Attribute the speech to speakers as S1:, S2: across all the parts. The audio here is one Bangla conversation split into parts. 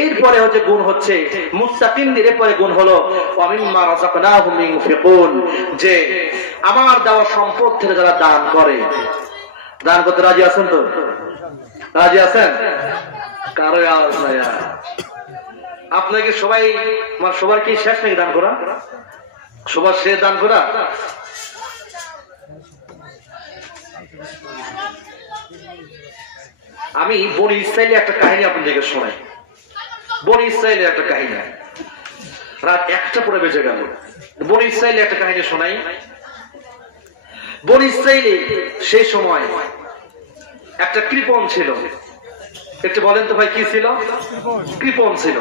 S1: এরপরে হচ্ছে গুণ হচ্ছে মুস্তাকিমদের এরপরে গুণ হলো, ওয়ামিম্মা রাযাকনাহুম ইউনফিকুন, যে আমার দেওয়া সম্পদ থেকে যারা দান করে। দান করতে রাজি আছেন তো? রাজি আছেন? কারও আওয়াজ নাই আপনাকে সবাই আমার সবার কি শেষ নাকি দান করা? সবার শেষ দান করা? আমি বনি ইসরায়েলি একটা কাহিনী আপনাদেরকে শোনাই। বনি ইসরায়েলের একটা কাহিনী। রাত একটা পরে বেজে গেল। বনি ইসরায়েলের একটা কাহিনী শোনাই। বনি ইসরায়েলে সেই সময় একটা কৃপণ ছিল। একটু বলেন তো ভাই, কি ছিল? কৃপণ ছিল।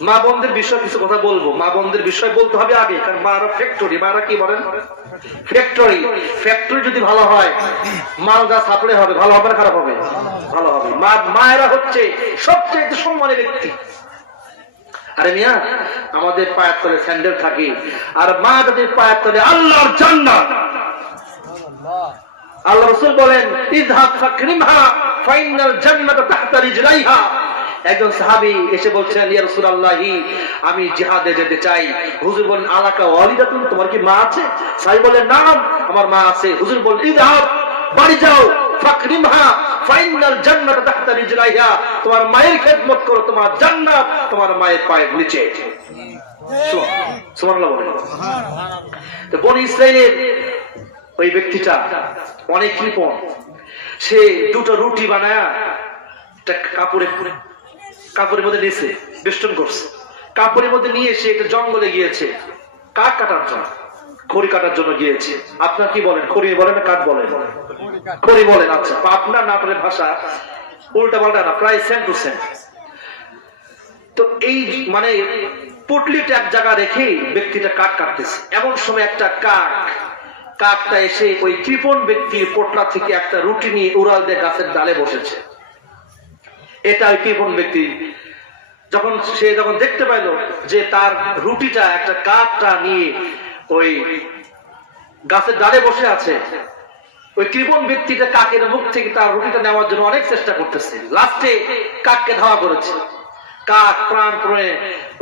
S1: মা বোনদের বিষয়ে কিছু কথা বলব। মা বোনদের বিষয় বলতে হবে আগে, কারণ মারা ফ্যাক্টরি মারা কি বলেন? ফ্যাক্টরি ফ্যাক্টরি যদি ভালো হয় মালদা সাপ্লাই হবে, ভালো হবে না খারাপ হবে? ভালো হবে। মা, মায়েরা হচ্ছে সবচেয়ে সম্মানের ব্যক্তি। আরে মিয়া, আমাদের পায়ের তলে স্যান্ডেল থাকে, আর মা তাদের পায়ের তলে আল্লাহর জান্নাত। আল্লাহ রসুল বলেন, ইযহাব ফাকরিমহা ফাইনাল জান্নাত তাহতা রিজলাইহা। একজন সাহাবী এসে বলছেন ইয়া রাসূলুল্লাহি, আমি জিহাদে যেতে চাই। হুজুর বলেন, আলাকা ওয়ালিদাতুন, তোমার কি মা আছে? সাহাবী বলেন, নাম, আমার মা আছে। হুজুর বলেন, ইযহাব, বাড়ি যাও। তোমার মায়ের খেদমত করো, তোমার জান্নাত তোমার মায়ের পায়ের নিচে। ওই ব্যক্তিটা, অনেক কৃপণ সে দুটো রুটি বানায় কাপড়ে, কাপড়ের মধ্যে নিয়েছে, বেষ্টন করছে। কাপড়ের মধ্যে নিয়ে সে একটা জঙ্গলে গিয়েছে। কাঠ কাটার জন্য খড়ি কাটার জন্য গিয়েছে। আপনার কি বলেন? খড়ি বলেন না কাঠ বলেন? খড়ি বলেন আচ্ছা। আপনার নাটোরের ভাষা উল্টা পাল্টা না, প্রায় সেম টু সেম তো এই মানে পুটলিটা এক জায়গা রেখে ব্যক্তিটা কাঠ কাটতেছে। এমন সময় একটা কাক, কাকটা এসে ওই কৃপণ ব্যক্তির পোটলা থেকে একটা রুটি নিয়ে উড়াল দিয়ে গাছের ডালে বসেছে। এটা ওই কৃপণ ব্যক্তি যখন সে যখন দেখতে পাইল যে তার রুটিটা একটা কাকটা নিয়ে ওই গাছের ডালে বসে আছে। ওই কৃপণ ব্যক্তিটা কাকের মুখ থেকে তার রুটিটা নেওয়ার জন্য অনেক চেষ্টা করতেছে। লাস্টে কাককে ধাওয়া করেছে। কাক প্রাণ প্রণে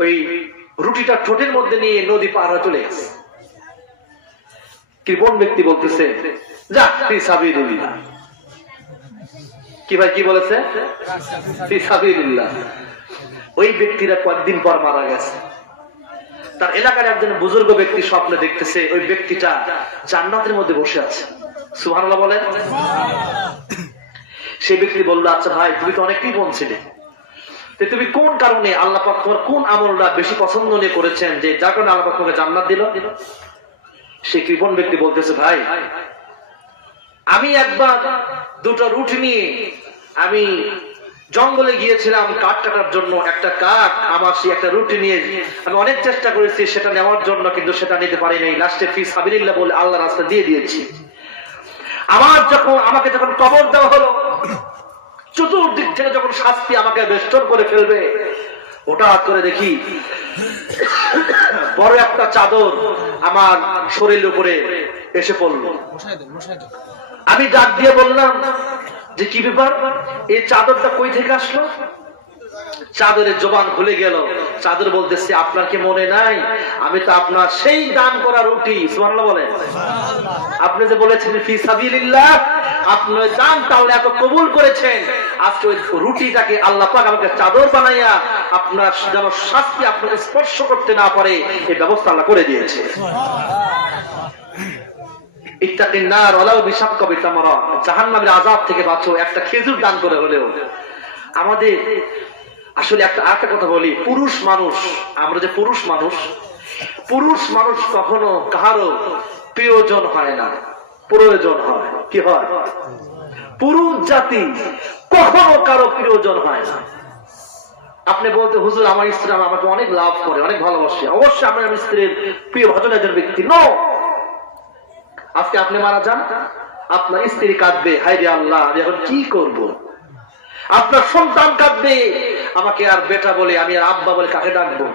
S1: ওই রুটিটা ঠোঁটের মধ্যে নিয়ে নদী পার হয়ে চলে গেছে। কৃপণ ব্যক্তি বলতেছে, যা তুই সাবি না কি ভাই, কি বলেছে? তুই সাবি ওই ব্যক্তিরা কয়েকদিন পর মারা গেছে। তার এলাকার একজন বুজুর্গ ব্যক্তি স্বপ্নে দেখতেছে, ওই ব্যক্তিটা জান্নাতের মধ্যে বসে আছে। সুবহানাল্লাহ বলেন। সেই ব্যক্তি বলল আচ্ছা ভাই, তুমি তো অনেক কৃপণ ছিলে। তুমি কোন কারণে আল্লাহ পাক তোমার কোন আমলটা বেশি পছন্দ নিয়ে করেছেন যে যার কারণে আল্লাহ পাক জান্নাত দিল? সে কৃপণ ব্যক্তি বলতেছে, ভাই, আমি একবার দুটো রুটি নিয়ে আমি জঙ্গলে গিয়েছিলাম কাঠ কাটার জন্য একটা কাঠ আমার সেই একটা রুটি নিয়ে। আমি অনেক চেষ্টা করেছি সেটা নেওয়ার জন্য কিন্তু সেটা নিতে পারি নাই লাস্টে ফি সাবিল্লাহ বলে আল্লাহ রাস্তা দিয়ে দিয়েছি। আমার যখন আমাকে যখন কবর দেওয়া হলো চতুর্দিক থেকে যখন শাস্তি আমাকে বেষ্টন করে ফেলবে ওটা করে দেখি বড় একটা চাদর আমার শরীরের উপরে এসে পড়ল। আমি ডাক দিয়ে বললাম যে কি ব্যাপার? এই চাদরটা কই থেকে আসলো? চাদরের জবান খুলে গেল। চাদর বলতেছে, আপনার কি মনে নাই? আমি তো আপনার সেই দান করা রুটি। বলেন। আপনি যে বলেছেন তাহলে এত কবুল করেছেন। আজকে ওই রুটিটাকে আল্লাহ আমাকে চাদর বানাইয়া আপনার যেন আপনাকে স্পর্শ করতে না পারে, এই ব্যবস্থা করে দিয়েছে। আযাব থেকে বাঁচো, একটা খেজুর দান করে হলেও। আমাদের আসলে একটা আরেকটা কথা বলি, পুরুষ মানুষ, আমরা যে পুরুষ মানুষ পুরুষ মানুষ কখনো কাহারও প্রিয়জন হয় না। প্রয়োজন হয়। কি হয়? পুরুষ জাতি কখনো কারও প্রিয়জন হয় না। আপনি বলতে, হুজুর, আমার স্ত্রী আমাকে অনেক লাভ করে, অনেক ভালোবাসে। অবশ্যই আমার স্ত্রীর প্রিয় ভজন একজন ব্যক্তি। নো আজকে আপনি মারা যান, আপনার স্ত্রী কাঁদবে হাই রে আল্লাহ, আমি এখন কি করব। আপনার সন্তান কাঁদবে, আমাকে আর বেটা বলে, আমি আর আব্বা বলে কাকে ডাকবো?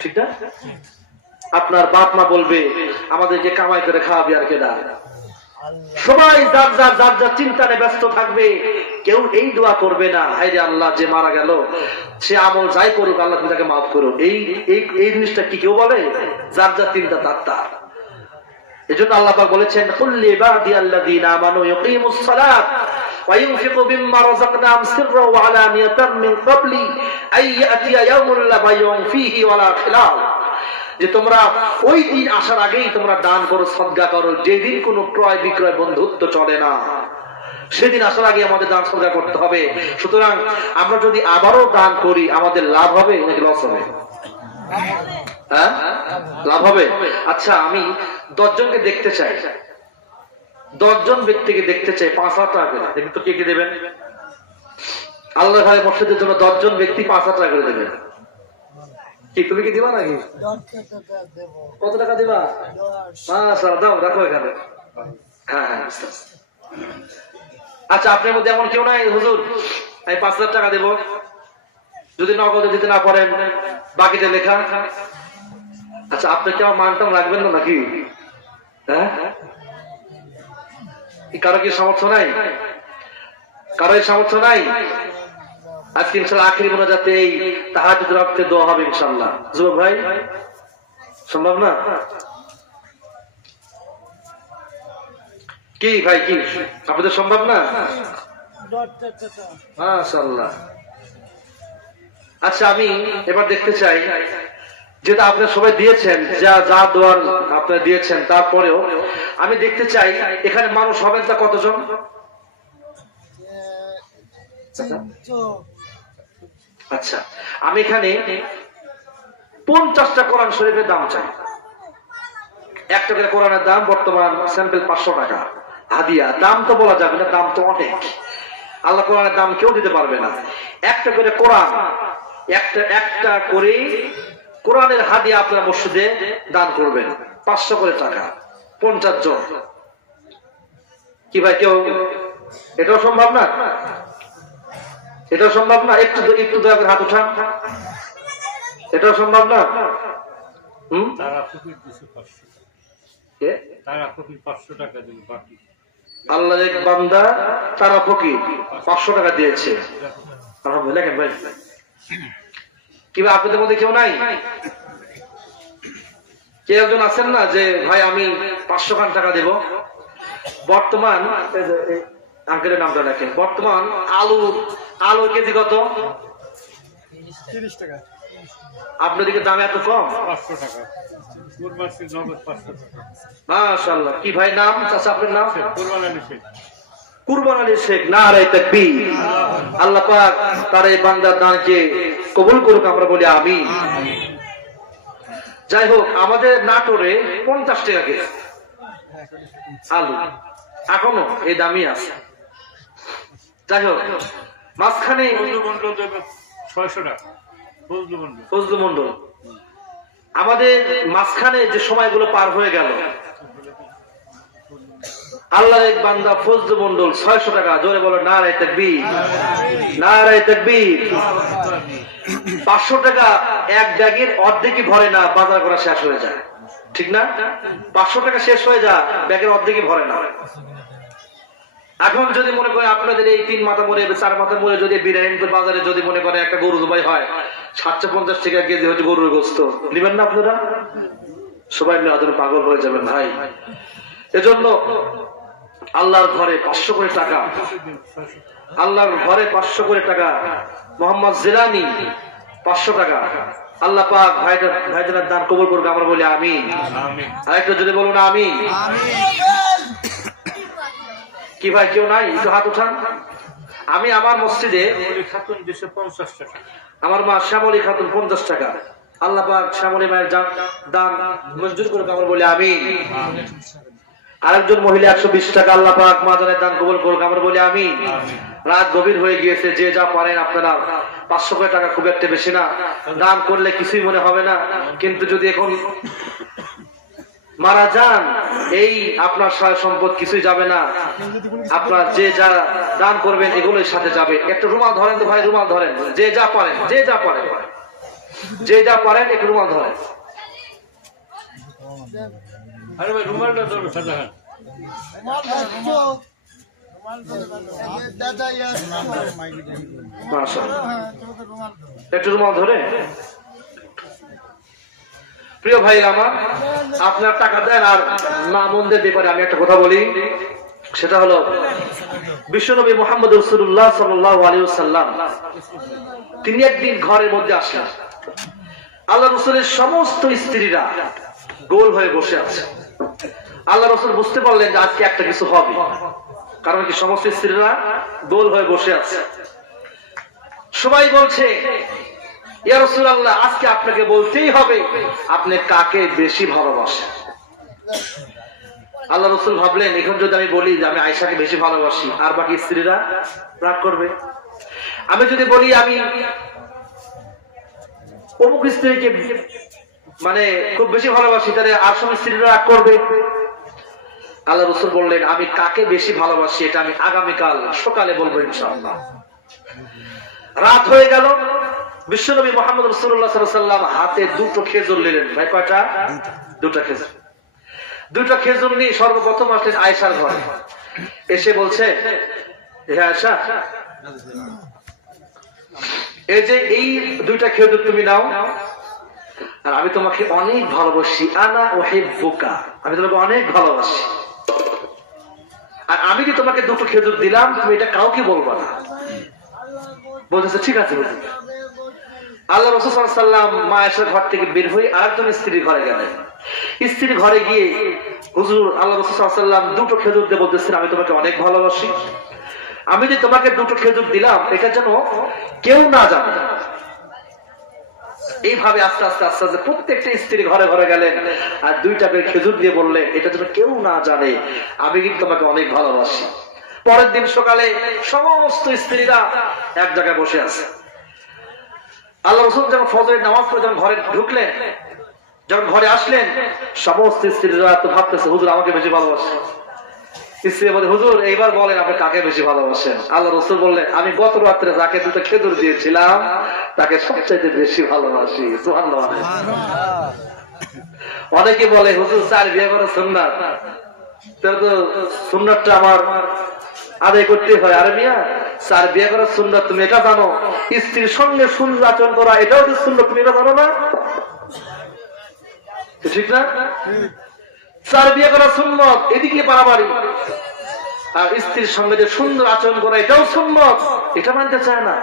S1: ঠিক না? আপনার বাপ মা বলবে, আমাদেরকে কামাই করে খাওয়াবি আর কে ডাক? সবাই যার যার যার যার চিন্তানে ব্যস্ত থাকবে, কেউ এই দোয়া করবে না হাইরে আল্লাহ, যে মারা গেল, সে আমল যাই করুক, আল্লাহ তাকে মাফ করো এই এই এই জিনিসটা কি কেউ বলে? যার যার চিন্তা তার তার। এজন্য আল্লাহ পাক বলেছেন কুল্লি আমানু সালাত ওয়া ইউনফিকু মিম্মা রাযাকনাহুম ওয়া মিন ক্বাবলি ইয়াতিয়া লা ফীহি ওয়ালা খিলাল। যে তোমরা ওই দিন আসার আগেই তোমরা দান করো সদকা করো, যেদিন কোনো ক্রয় বিক্রয় বন্ধুত্ব চলে না, সেদিন আসার আগে আমাদের দান সদকা করতে হবে। সুতরাং আমরা যদি আবারও দান করি, আমাদের লাভ হবে, নাকি লস হবে? হ্যাঁ? লাভ হবে? আচ্ছা আমি দশজনকে দেখতে চাই। দশজন ব্যক্তিকে দেখতে চাই, পাঁচ হাজার টাকা করে। দেখুন তো কে কে দেবেন। আল্লাহ ভাই মসজিদের জন্য দশজন ব্যক্তি পাঁচ হাজার টাকা করে দেবেন কি, তুমি কি দিবা নাকি? কত টাকা দিবা? দাও রাখো এখানে। হ্যাঁ হ্যাঁ। আচ্ছা আপনার মধ্যে এমন কেউ নাই? হুজুর, আমি পাঁচ হাজার টাকা দেবো। যদি নগদে দিতে না পারেন বাকিতে লেখা। আচ্ছা আপনি কি আমার মানটাম রাখবেন না নাকি? হ্যাঁ? কারও কি সামর্থ্য নাই? কারও সামর্থ্য নাই? আজকে ইনশাল্লাহ আখেরি মনে যাতে এই তাহাজ রক্তে দোয়া হবে ইনশাল্লাহ। যুবক ভাই, সম্ভব না? কি ভাই, কি? আপনাদের সম্ভব না? আচ্ছা আমি এবার দেখতে চাই যেটা আপনারা সবাই দিয়েছেন, যা যা দোয়ার আপনারা দিয়েছেন, তারপরেও আমি দেখতে চাই, এখানে মানুষ হবেন তা কতজন? আচ্ছা। আমি এখানে পঞ্চাশটা কোরআন শরীফের দাম চাই। একটা করে কোরআনের দাম বর্তমান স্যাম্পল পাঁচশো টাকা। হাদিয়া, দাম তো বলা যাবে না, দাম তো অনেক। আল্লাহ কোরআনের দাম কেউ দিতে পারবে না। একটা করে কোরআন, একটা একটা করে কোরআনের হাদিয়া আপনার মসজিদে দান করবেন। পাঁচশো করে টাকা। পঞ্চাশ জন। কি ভাই কেউ? এটাও সম্ভব না? এটাও সম্ভব না? একটু একটু দয়া করে হাত উঠান। এটাও সম্ভব না? হুম? আল্লাহর এক বান্দা তারা ফকির পাঁচশো টাকা দিয়েছে। লেখেন ভাই। কিংবা আপনাদের মধ্যে কেউ নাই? কে একজন আছেন না যে ভাই আমি পাঁচশো খান টাকা দেব। বর্তমান আঙ্কেলের নামটা লেখেন। বর্তমান আলু আলু কেজি কত? আপনাদেরকে দাম এত কম?
S2: পাঁচশো টাকা।
S1: মাশাআল্লাহ। কি ভাই নাম? চাচা আপনার নাম?
S2: কুরবান
S1: আলী শেখ। তাকবীর। আল্লাহ পাক তার এই বান্দার দানকে কবুল করুক আমরা বলি আমি যাই হোক আমাদের নাটোরে পঞ্চাশ টাকা কেজি। আলু। এখনও এই দামই আছে। যাই হোক মাঝখানে
S2: ছয়শো টাকা। ফজলু মন্ডল
S1: আমাদের মাঝখানে যে সময়গুলো পার হয়ে গেল। আল্লাহ এক বান্দা ফজলু মন্ডল ছয়শো টাকা। জোরে বলো নারাই তাকবীর। নারাই তাকবীর। পাঁচশো টাকা এক ব্যাগের অর্ধেকই ভরে না, বাজার করা শেষ হয়ে যায়। ঠিক না? পাঁচশো টাকা শেষ হয়ে যায়, ব্যাগের অর্ধেকই ভরে না। এখন যদি মনে করে আপনাদের এই তিন মাথা মরে, চার মাথা মরে যদি বিরাহিনপুর বাজারে যদি মনে করে একটা গরু জবাই হয়, সাতশো পঞ্চাশ টাকা কেজি হচ্ছে গরুর গোস্ত। নেবেন না আপনারা? সবাই মিলে আদর পাগল হয়ে যাবেন ভাই। এজন্য আল্লাহর ঘরে পাঁচশো করে টাকা। আল্লাহর ঘরে পাঁচশো করে টাকা। মোহাম্মদ জিলানি পাঁচশো টাকা। আল্লাহ পাক ভাইটার ভাইজানের দান কবুল করবে আমরা বলি আমি আরেকটা যদি বলুন আমি কি ভাই কেউ নাই? একটু হাত উঠান। আমি আমার মসজিদে আমার মা শ্যামলী খাতুন পঞ্চাশ টাকা। আল্লাহ পাক শ্যামলী মায়ের দান মঞ্জুর করুক আমরা বলি আমি আরেকজন মহিলা একশো বিশ টাকা আল্লাহ পাক মা দান কবুল করুক আমরা বলি আমি রাত গভীর হয়ে গিয়েছে যে যা পারেন আপনারা। পাঁচশো করে টাকা খুব একটা বেশি না। দান করলে কিছুই মনে হবে না। কিন্তু যদি এখন মারা যান এই আপনার সহায় সম্পদ কিছুই যাবে না। আপনার যে যা দান করবেন এগুলোর সাথে যাবে। একটা রুমাল ধরেন তো ভাই রুমাল ধরেন। যে যা পারেন যে যা পারেন। যে যা পারেন একটু রুমাল ধরেন।
S2: আরে ভাই রুমালটা ধরো।
S1: একটু রুমাল ধরে। প্রিয় ভাই আমার, আপনার টাকা দেন আর না মন্দের ব্যাপারে আমি একটা কথা বলি। সেটা হলো, বিশ্বনবী মোহাম্মদ রসুল্লাহ সাল্লাহ আলী সাল্লাম তিনি একদিন ঘরের মধ্যে আসলেন আল্লাহ রসুলের সমস্ত স্ত্রীরা গোল হয়ে বসে আছে। আল্লাহ রসুল বুঝতে পারলেন যে আজকে একটা কিছু হবে। কারণ কি সমস্ত স্ত্রীরা গোল হয়ে বসে আছে। সবাই বলছে, ইয়া রাসূলুল্লাহ, আজকে আপনাকে বলতেই হবে, আপনি কাকে বেশি ভালোবাসেন? আল্লাহ রসুল ভাবলেন, এখন যদি আমি বলি যে আমি আয়সাকে বেশি ভালোবাসি, আর বাকি স্ত্রীরা রাগ করবে? আমি যদি বলি, আমি অমুক স্ত্রীকে মানে খুব বেশি ভালোবাসি, তাহলে আর সব স্ত্রীরা রাগ করবে? আল্লাহ রসুল বললেন আমি কাকে বেশি ভালোবাসি এটা আমি আগামীকাল সকালে বলব ইনশাআল্লাহ। রাত হয়ে গেল। বিশ্বনবী মোহাম্মদ রসুল্লাহ সাল্লাম হাতে দুটো খেজুর নিলেন। ভাই কয়টা? দুটো খেজুর। দুটো খেজুর নিয়ে সর্বপ্রথম আসলেন আয়সার ঘরে। এসে বলছে হে আয়সা এই যে এই দুইটা খেজুর তুমি নাও আর আমি তোমাকে অনেক ভালোবাসি। আনা ও হে বোকা আমি তোমাকে অনেক ভালোবাসি। আর আমি যে তোমাকে দুটো খেজুর দিলাম, তুমি এটা কাউকে বলবা না। বলতেছে, ঠিক আছে আল্লাহ রসুল সাল্লাম মা এসের ঘর থেকে বের হয়ে আরেকজন স্ত্রীর ঘরে গেলেন। স্ত্রীর ঘরে গিয়ে, হুজুর, আল্লাহ রসুল সাল্লাম দুটো খেজুর দিয়ে বলতেছেন, আমি তোমাকে অনেক ভালোবাসি। আমি যে তোমাকে দুটো খেজুর দিলাম এটা যেন কেউ না জানে। এইভাবে আস্তে আস্তে আস্তে আস্তে প্রত্যেকটা স্ত্রী ঘরে ঘরে গেলেন আর দুইটা করে খেজুর দিয়ে বললেন, এটা যেন কেউ না জানে, আমি কিন্তু তোমাকে অনেক ভালোবাসি। পরের দিন সকালে সমস্ত স্ত্রীরা এক জায়গায় বসে আছে। আল্লাহ রসুল যখন ফজরের নামাজ পড়ে যখন ঘরে ঢুকলেন, যখন ঘরে আসলেন, সমস্ত স্ত্রীরা তো ভাবতেছে, হুজুর, আমাকে বেশি ভালোবাসে। স্ত্রী বলে হুজুর এইবার বলেন আপনি কাকে বেশি ভালোবাসেন? আল্লাহ রসুল বললেন আমি গত রাত্রে যাকে দুটো খেজুর দিয়েছিলাম তাকে সবচাইতে বেশি ভালোবাসি। অনেকে বলে হুজুর চার বিয়ে করে সুন্নাত। তাহলে তো আমার আদায় করতে হয়। আরে মিয়া চার বিয়ে করার সুন্নাত তুমি এটা জানো? স্ত্রীর সঙ্গে সুন্দর আচরণ করা এটাও তো সুন্নাত তুমি এটা জানো না? ঠিক না? চার বিয়ে করা সুন্নত, এদিকে পারাবাড়ি আর স্ত্রীর সঙ্গে যে সুন্দর আচরণ করা, এটাও সুন্নত। এটা মানতে চায় না।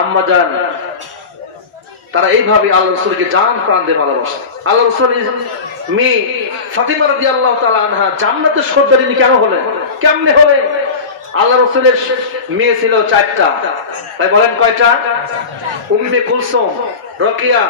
S1: আম্মা যান তারা এইভাবে আল্লাহ রসুলকে জান প্রাণ দিয়ে ভালোবাসে। আল্লাহ রসুল মেয়ে ফাতিমা রাদি আল্লাহ তালা আনহা জান্নাতের সর্দারিনী কেন হলেন? কেমনে হলেন? আল্লাহ রসুলের মেয়ে ছিল চারটা। তাই বলেন কয়টা? উম্মে কুলসুম, রকিয়া